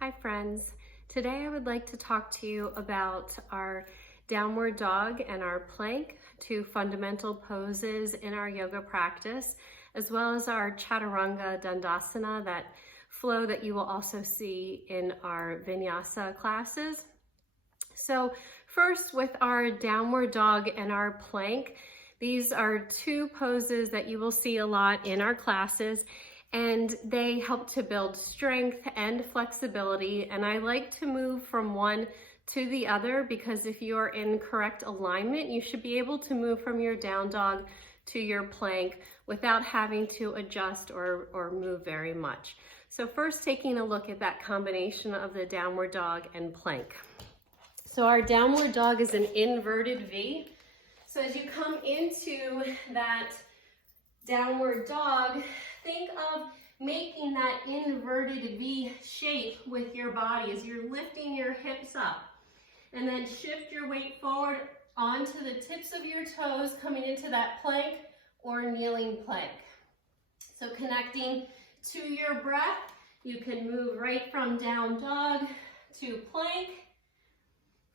Hi friends. Today I would like to talk to you about our downward dog and our plank, two fundamental poses in our yoga practice, as well as our chataranga dandasana, that flow that you will also see in our vinyasa classes. So first, with our downward dog and our plank, these are two poses that you will see a lot in our classes, and they help to build strength and flexibility. And I like to move from one to the other because if you're in correct alignment, you should be able to move from your down dog to your plank without having to adjust or move very much. So first, taking a look at that combination of the downward dog and plank. So our downward dog is an inverted V. So as you come into that downward dog, think of making that inverted V shape with your body as you're lifting your hips up. And then shift your weight forward onto the tips of your toes, coming into that plank or kneeling plank. So connecting to your breath, you can move right from down dog to plank.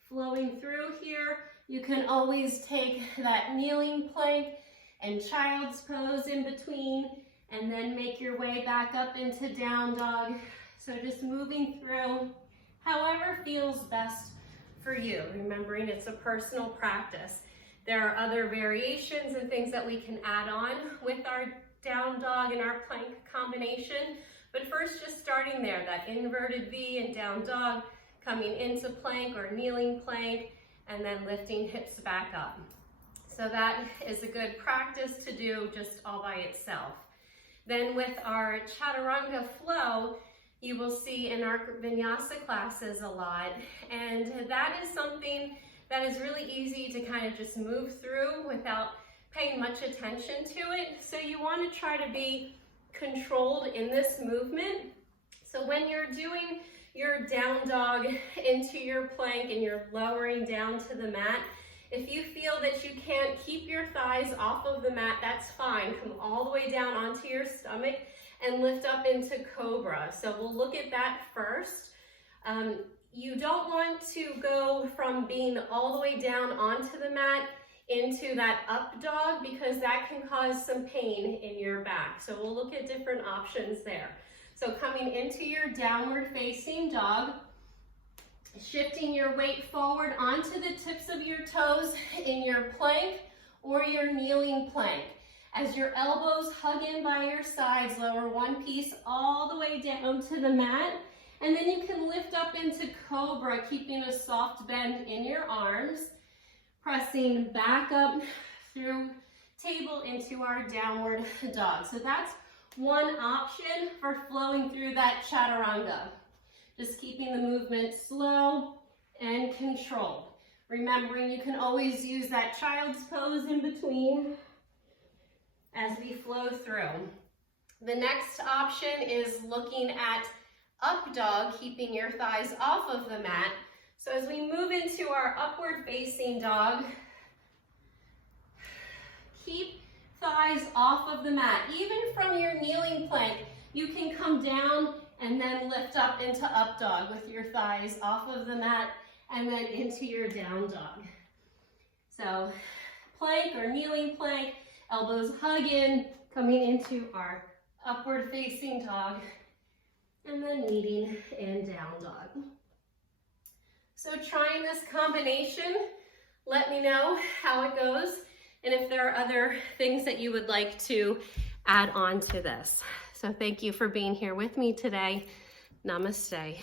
Flowing through here, you can always take that kneeling plank and child's pose in between, and then make your way back up into down dog. So just moving through however feels best for you, remembering it's a personal practice. There are other variations and things that we can add on with our down dog and our plank combination, but first just starting there, that inverted V and down dog, coming into plank or kneeling plank, and then lifting hips back up. So that is a good practice to do just all by itself. Then with our chaturanga flow, you will see in our vinyasa classes a lot, and that is something that is really easy to kind of just move through without paying much attention to it. So you want to try to be controlled in this movement. So when you're doing your down dog into your plank and you're lowering down to the mat, if you feel that you can't keep your thighs off of the mat, that's fine. Come all the way down onto your stomach and lift up into cobra. So we'll look at that first. You don't want to go from being all the way down onto the mat into that up dog because that can cause some pain in your back. So we'll look at different options there. So coming into your downward facing dog, shifting your weight forward onto the tips of your toes in your plank or your kneeling plank. As your elbows hug in by your sides, lower one piece all the way down to the mat, and then you can lift up into cobra, keeping a soft bend in your arms, pressing back up through table into our downward dog. So that's one option for flowing through that chaturanga. Just keeping the movement slow and controlled. Remembering you can always use that child's pose in between as we flow through. The next option is looking at up dog, keeping your thighs off of the mat. So as we move into our upward facing dog, keep thighs off of the mat. Even from your kneeling plank, you can come down and then lift up into up dog with your thighs off of the mat and then into your down dog. So plank or kneeling plank, elbows hug in, coming into our upward facing dog, and then meeting in down dog. So trying this combination, let me know how it goes and if there are other things that you would like to add on to this. So thank you for being here with me today. Namaste.